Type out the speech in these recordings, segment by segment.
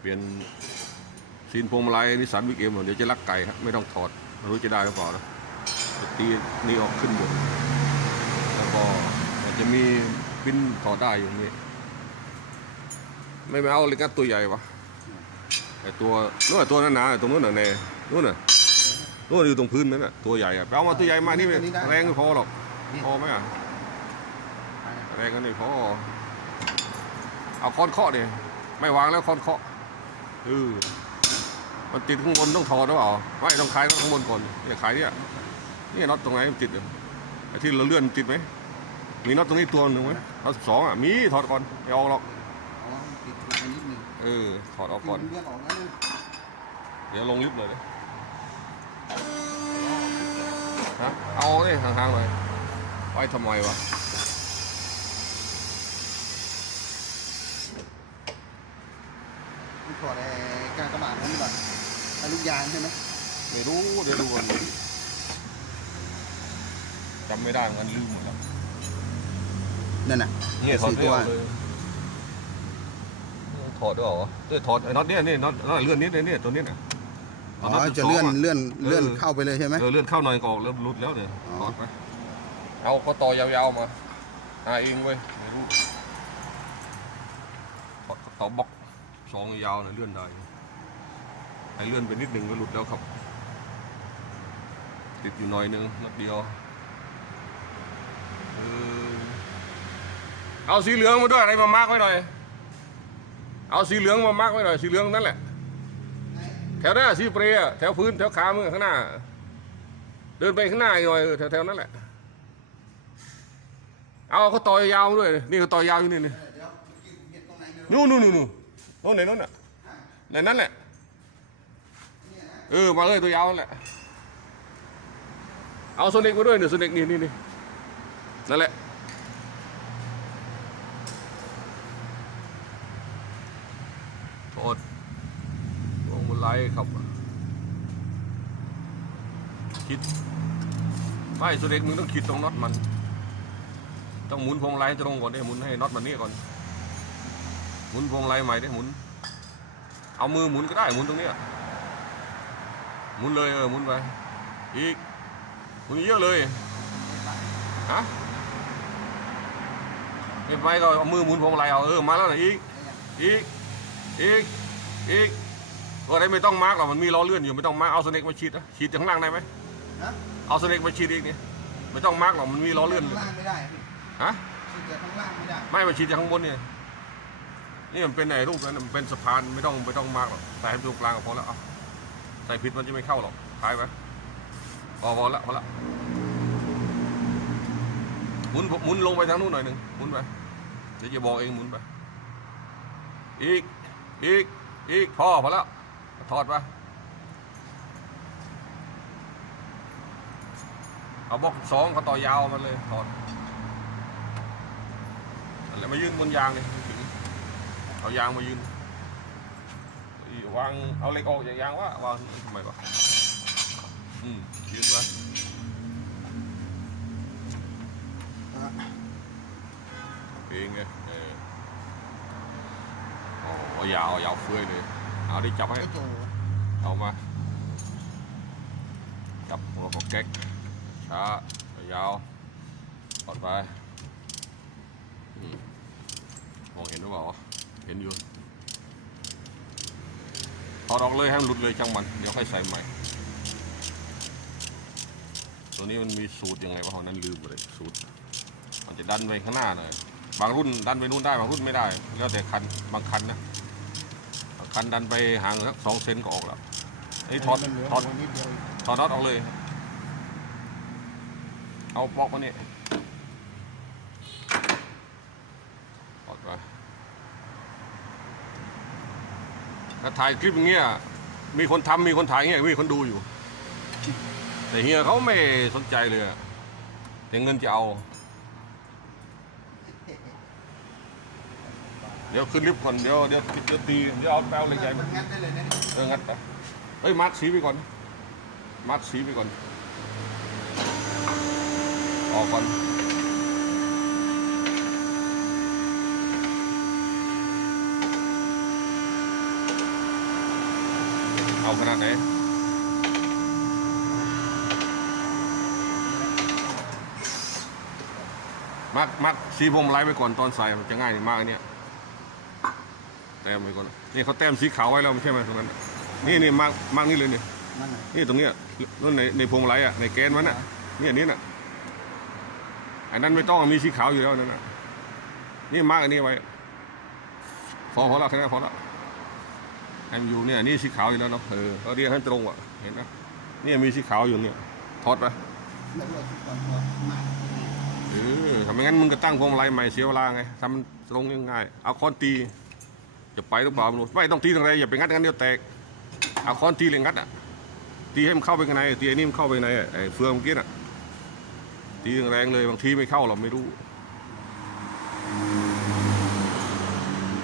เปลี่ยนซีนพวงมาลัยนิสสันวิกเอ็มเดี๋ยวจะลักไก่ครับไม่ต้องถอดไม่รู้จะได้หรือเปล่านะตีนี่ออกขึ้นบนแล้วก็มันจะมีปิ้นถอดได้อยู่ตรงนี้ไม่ไม่เอาเลยงัดตัวใหญ่วะไอตัวนู้นตัวนั้นนะตรงนู้นน่ะเน่นู้นน่ะนู้นอยู่ตรงพื้นนั่นน่ะตัวใหญ่อะเอามาตัวใหญ่มานี่แรงไม่พอหรอกพอไหมอะแรงกันนี่พอเอาคอนเคาะดิไม่วางแล้วคอนเคาะ เออมันติดข้างบนต้องถอดหรือเปล่าไม่ต้องคลายข้างบนก่อนอย่าขายเนี่ยนี่น็อตตรงไหนมันติดอยู่ไอ้ที่เราเลื่อนติดไหมมีน็อตตรงนี้ตัวหนึ่งไหมน็อตสองอะมีถอดก่อนไม่เอาหรอกอ๋อติดลงไปนิดนึงเออถอดออกก่อนมันเลือดออกแล้วนะเดี๋ยวลงลิฟต์เลยดิฮะเอาเนี่ยห่างๆเลยไว้ทำไมวะ มัน ถอดไอ้กากระบาดนั้นก่อนไอ้ลูกยางใช่ไหมไม่รู้เดี๋ยวดูก่อนจำไม่ได้เหมือนกันลืมหมดแล้วนั่นน่ะเนี่ยถอดสี่ไม่ตัวออกเลยถอดด้วยเหรอเออถอดไอ้น็อตเนี่ยนี่น็อตน็อตเลื่อนนิดเนี่ยตัวนี้น่ะอ๋อน็ตจะเลื่อนสงะเลื่อนเลื่อนเออเข้าไปเลยใช่ไหมเออเลื่อนเข้าหน่อยก็ออกแล้วหลุดแล้วเนี่ยอ๋อถอดไปเอาก็ต่อยาวๆมาหาเองเว้ยไม่รู้ถอดต่อบล็อก สองยาวนะเลื่อนได้ไอ้เลื่อนไปนิดหนึ่งก็หลุดแล้วครับ ติดอยู่หน่อยนึงนัดเดียวเอาสีเหลืองมาด้วยอะไรมามากไว้หน่อย เอาสีเหลืองมามากไว้หน่อย สีเหลืองนั่นแหละ แถวหน้าสีเปรย์แถวพื้นแถวขามือข้างหน้า เดินไปข้างหน้าหน่อยเออแถวๆนั้นแหละ เอาเขาต่อยยาวด้วย นี่เขาต่อยยาวอยู่นี่นี่นตรงไหนนู่นนู่น นู่นนู่นนู่นไหนนู่นน่ะในนั้นแหละเออมาเลยตัวยาวนั่นแหละเอาโซนิกมาด้วยเนี่ยโซนิกนี่นี่นี่นั่นแหละโทษวงบนไลท์ครับ คิดไม่โซนิกมึงต้องคิดตรงน็อตมัน ต้องหมุนพวงไลท์ตรงก่อนดิหมุนให้น็อตมันนี่ก่อน หมุนพวงไลท์ใหม่ดิหมุน เอามือหมุนก็ได้หมุนตรงเนี้ยหมุนเลยเออหมุนไป อีกหมุนเยอะเลยฮะไม่ไปก็เอามือหมุนพวงมาลัยเอาเออมาแล้วนะอีกอีกอีกอีกก็ได้ไม่ต้องมาร์กหรอกมันมีล้อเลื่อนอยู่ไม่ต้องมาร์กเอาสเน็กมาฉีดนะฉีดจากข้างล่างได้ไหมฮะเอาสเน็กมาฉีดอีกนี่ไม่ต้องมาร์กหรอกมันมีล้อเลื่อนอยู่ข้างล่างไม่ได้พี่ฮะฉีดจากข้างล่างไม่ได้ไม่มาฉีดจากข้างบนเนี่ย นี่มันเป็นไอ้รูปนั้นมันเป็นสะพานไม่ต้องไม่ต้องมากหรอกใส่ให้ตรงกลางก็พอแล้วเอาใส่ผิดมันจะไม่เข้าหรอกทายไปพอพอละพอละหมุนหมุนลงไปทางนู้นหน่อยหนึ่งหมุนไปเดี๋ยวจะบอกเองหมุนไป อีกอีกอีกพอพอแล้วถอดไปเอาบล็อกสองเขาต่อยาวมาเลยถอดแหละมายื่นบนยางเลยถึง เอายางมายืนอีวางเอาเหล็กออกจากยางว่าวางทำไมวะอืมยืนไว้เองไงเออโอ้ยาวๆยาวเฟื่อยเลยเอาดิจับให้ก็โจเอามาจับหัวของแก๊กช้ายาวถอดไปอืมมองเห็นหรือเปล่าวะเห็นอยู่ถอดออกเลยให้มันหลุดเลยช่างมัน เดี๋ยวค่อยใส่ใหม่ ตัวนี้มันมีสูตรยังไงวะของนั้นลืมไปเลยสูตร มันจะดันไปข้างหน้าหน่อย บางรุ่นดันไปนู่นได้บางรุ่นไม่ได้ แล้วแต่คันบางคันนะบางคันดันไปห่างสักสองเซนก็ออกแล้วไอ้ถอดถอดนิดเดียวถอดน็อตออกเลย เอาปลอกมาเนี่ยถอดไป ถ้าถ่ายคลิปอย่างเงี้ยมีคนทำมีคนถ่ายเงี้ยมีคนดูอยู่ แต่เฮียเขาไม่สนใจเลยอะแต่เงินจะเอา เดี๋ยวขึ้นลิฟต์ก่อนเดี๋ยวเดี๋ยวเดี๋ยวตีเดี๋ยวเอาแปลวเหล็กใหญ่มันงัดได้เลยนะนี่เอองัดไปเฮ้ยมาร์คสีไปก่อน มาร์คสีไปก่อนออกก่อน เอาขนาดไหนมักมักสีพวงมาลัยไปก่อนตอนใส่มันจะง่ายมากอันเนี้ยแต้มไปก่อนนี่เขาแต้มสีขาวไว้แล้วไม่ใช่ไหมตรงนั้นน่ะนี่นี่มากมากนี่เลยนี่นั่นไหนนี่ตรงเนี้ยนั่นในในพวงมาลัยอะในแกนมันอะเนี่ยนี่น่ะอันนั้นไม่ต้องมีสีขาวอยู่แล้วนั่นน่ะนี่มาร์กอันนี้ไว้พอพอแล้วแค่นั้นพอแล้ว ให้มันอยู่เนี่ยนี่สีขาวอยู่แล้วเนาะเออเราเรียงให้ตรงอะเห็นนะเนี่ยมีสีขาวอยู่เนี่ยถอดไปแล้วเราทุกคนก็มาเออทำไมงั้นมึงก็ตั้งพวงมาลัยใหม่เสียเวลาไงทำมันตรงง่ายๆเอาค้อนตีจะไปหรือเปล่าไม่รู้ไม่ต้องตีตรงไหนอย่าไปงัดกันเดี๋ยวแตกเอาค้อนตีเลยงัดอะตีให้มันเข้าไปข้างในตีไอ้นี่มันเข้าไปในไอ้เฟืองเมื่อกี้น่ะตีแรงเลยบางทีไม่เข้าเราไม่รู้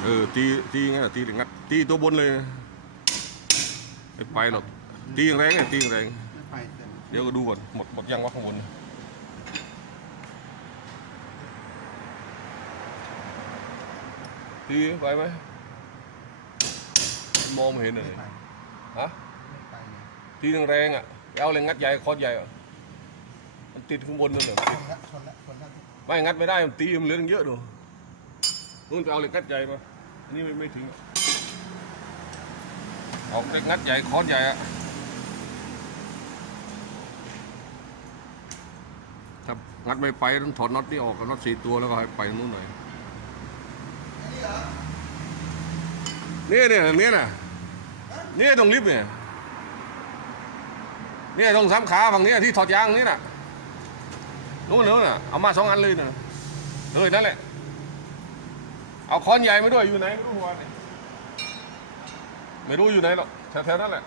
เออตีตีงั้นน่ะตีเลยงัดตีตัวบนเลยไม่ไปหรอกตีแรงๆไงตีแรง ไม่ไปเต็มเดี๋ยวก็ดูก่อนหมดหมดยังวะข้างบนตีไปไหมมองไม่เห็นเลยไม่ไปฮะไม่ไปเลยตีแรงๆอะเอาเลยงัดใหญ่คอนใหญ่อะมันติดข้างบนนั่นเหรอคนละคนละคนละ ไม่งัดไม่ได้มันตีมันเหลือตั้งเยอะดูนู่นไปเอาเหล็กงัดใหญ่มา อันนี้ไม่ไม่ถึงออาเล็กงัดใหญ่ค้อนใหญ่อะถ้างัดไม่ไปต้องถอดน็อตนี่ออกกับน็อตสี่ตัวแล้วก็ให้ไปนู่นหน่อยนี่เนี่ยนี่น่ะนี่ตรงลิฟต์เนี่ยนี่ตรงสามขาฝั่งนี้ที่ถอดยางนี่น่ะนู้นนู้นน่ะเอามาสองอันเลยนะเลยนั่นแหละ เอาค้อนใหญ่มาด้วยอยู่ไหนไม่รู้หัวเนี่ยไม่รู้อยู่ไหนหรอกแถวๆนั่นแหละ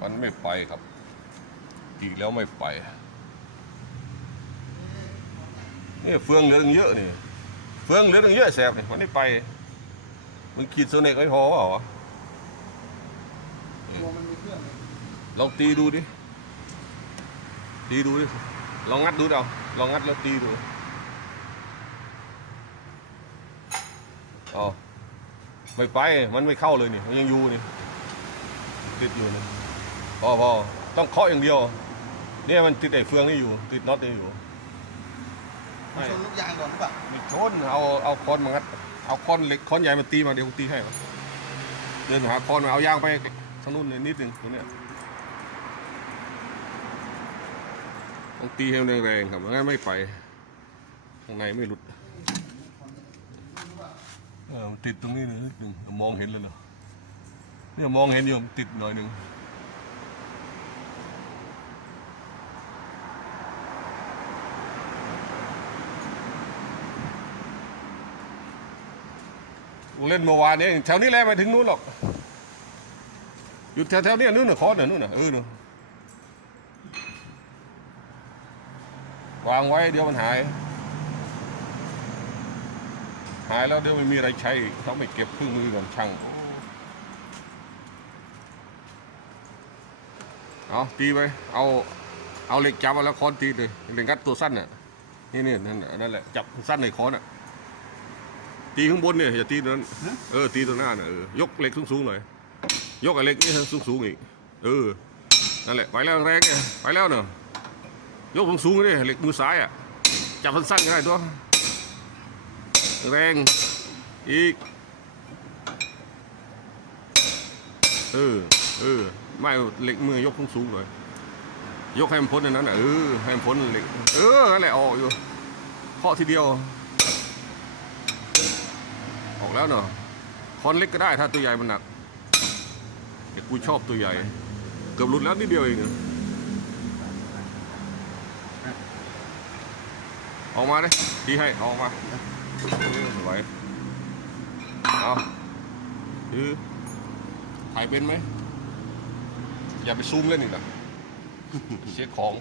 มันไม่ไปครับ อีกแล้วไม่ไปนี่เฟืองเหลือตั้งเยอะนี่เฟืองเหลือตั้งเยอะแสบนี่มันไม่ไปมันขีดโซเนกไม่พอเปล่าวะตัวมันมีเครื่อลองตีดูดิ ตีดูดิลองงัดดูเอาลองงัดแล้วตีดูอ๋อไม่ไปมันไม่เข้าเลยนี่มันยังอยู่นี่ติดอยู่นี่พอพอต้องเคาะอย่างเดียวเนี่ยมันติดไอ้เฟืองนี่อยู่ ติดน็อตนี่อยู่มันชนลูกยางก่อนหรือเปล่าไม่ชนเอาเอาค้อนมางัดเอาค้อนเหล็กค้อนใหญ่มาตีมาเดี๋ยวผมตีให้มาเดินหาค้อนมาเอายางไปทางนู้นนิดหนึ่งตรงเนี้ย ต้องตีให้มันแรงๆครับไม่งั้นไม่ไป ข้างในไม่หลุดเออติดตรงนี้เลยนิดหนึ่งมองเห็นเลยเหรอเนี่ยมองเห็นอยู่ติดหน่อยหนึ่งเล่นเมื่อวานนี้แถวนี้แหละไปถึงนู้นหรอก อยู่แถวๆนี้นู่นน่ะคอร์สน่ะนู่นน่ะเออนู่น วางไว้เดี๋ยวมันหาย หายแล้วเดี๋ยวไม่มีอะไรใช้อีกต้องไปเก็บเครื่องมือก่อนช่างเอาตีไปเอาเอาเหล็กจับเอาแล้วค้อนตีเลยเหล็กงัดตัวสั้นน่ะนี่นี่นั่นนั่นแหละจับสั้นในค้อนอะตีข้างบนเนี่ยอย่าตีตรงนั้นเออตีตรงหน้าน่ะเออยกเหล็กสูงๆหน่อยยกไอ้เหล็กนี่สูงๆอีกเออนั่นแหละไปแล้วแรงเนี่ยไปแล้วเนอะ ยกสูงเลยเหล็กมือซ้ายอะ จับสั้นๆก็ได้ตัว แรง อีก เออ เออ ไม่เหล็กมือยกสูงๆหน่อยยกให้มันพ้นอันนั้นน่ะเออให้มันพ้นเหล็ก เออนั่นแหละออกอยู่เคาะทีเดียว ออกแล้วเนาะคอนเล็กก็ได้ถ้าตัวใหญ่มันหนักแต่กูชอบตัวใหญ่ เกือบหลุดแล้วนิดเดียวเอง ออกมาเลยดีให้ออกมาเออสวยเอาคือถ่ายเป็นไหมอย่าไปซูมเล่นอีกนะเช็คของ